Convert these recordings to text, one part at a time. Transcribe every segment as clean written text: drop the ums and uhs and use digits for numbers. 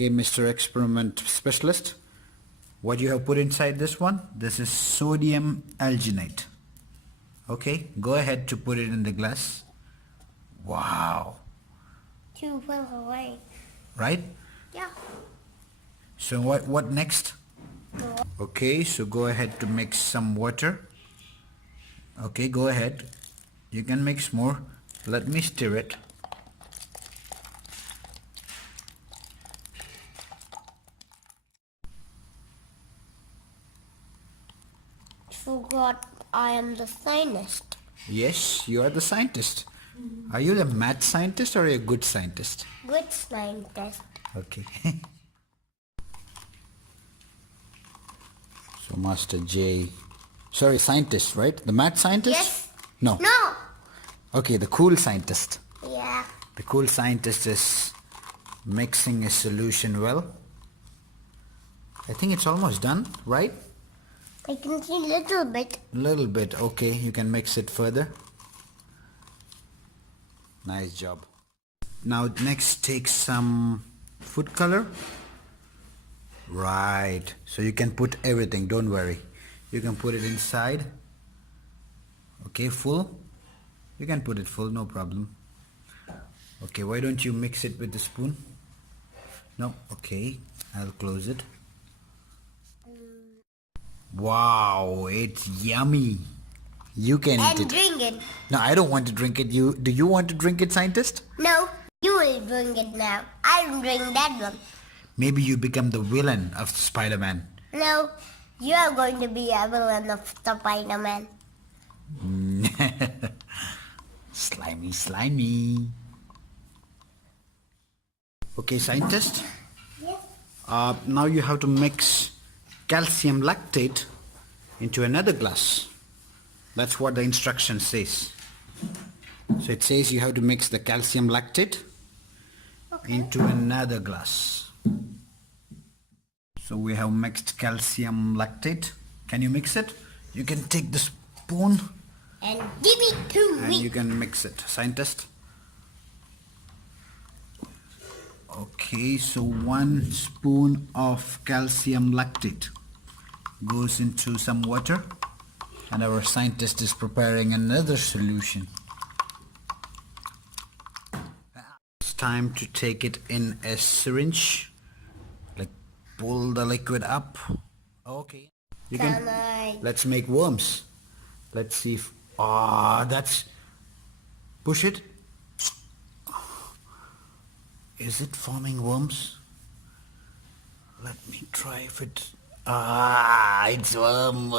Okay, Mr. Experiment Specialist, what you have put inside this one? This is sodium alginate. Okay, go ahead to put it in the glass. Wow. Too far away. Right? Yeah. So what next? Okay, so go ahead to mix some water. Okay, go ahead. You can mix more. Let me stir it. Forgot I am the scientist. Yes, you are the scientist. Are you a math scientist or a good scientist? Good scientist. Okay. So Master J, sorry, scientist, right? The math scientist? Yes. No. No. Okay, the cool scientist. Yeah. The cool scientist is mixing a solution well. I think it's almost done, right? I can see a little bit. Little bit, okay. You can mix it further. Nice job. Now next take some food color. Right. So you can put everything, don't worry. You can put it inside. Okay, full. You can put it full, no problem. Okay, why don't you mix it with the spoon? No, okay. I'll close it. Wow, it's yummy. You can eat And it. drink it. No, I don't want to drink it. Do you want to drink it, scientist? No, you will drink it now. I'll drink that one. Maybe you become the villain of Spider-Man. No, you are going to be a villain of Spider-Man. Slimy, slimy. Okay, scientist. Yes. Now you have to mix calcium lactate into another glass. That's what the instruction says. So it says you have to mix the calcium lactate into another glass. So we have mixed calcium lactate. Can you mix it? You can take the spoon And give it to and me. you can mix it. Scientist. Okay, so 1 spoon of calcium lactate goes into some water, and our scientist is preparing another solution. It's time to take it in a syringe, like pull the liquid up. Okay, you Can I? let's make worms. Let's see if that's, push it. Is it forming worms? Let me try if it... it's worm.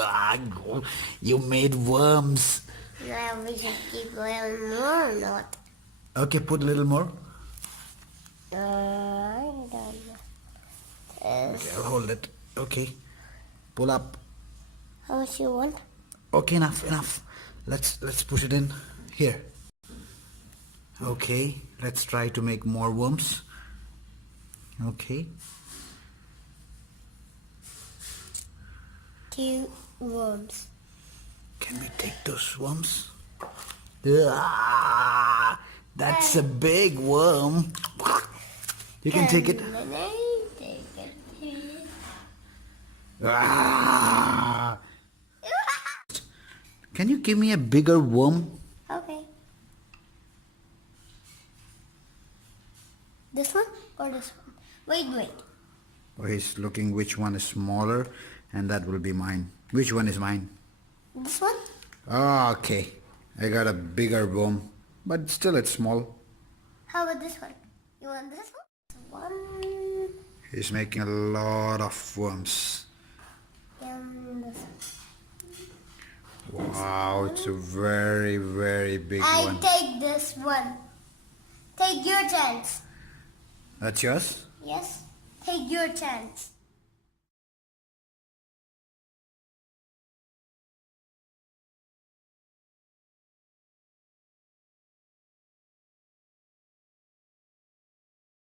You made worms. Now we should keep going more or not? Okay, put a little more. I don't know. Okay, I'll hold it. Okay. Pull up. How much you want? Okay, enough. Let's put it in here. Okay, let's try to make more worms. Okay. 2 worms. Can we take those worms? That's a big worm. You can take it. Can I take it? Can you give me a bigger worm? Okay. This one or this one? Wait. Oh, he's looking which one is smaller, and that will be mine. Which one is mine? This one? Okay. I got a bigger worm, but still it's small. How about this one? You want this one? He's making a lot of worms. And this one. Wow, it's a very, very big I one. take this one. Take your chance. That's yours? Yes? Take your chance.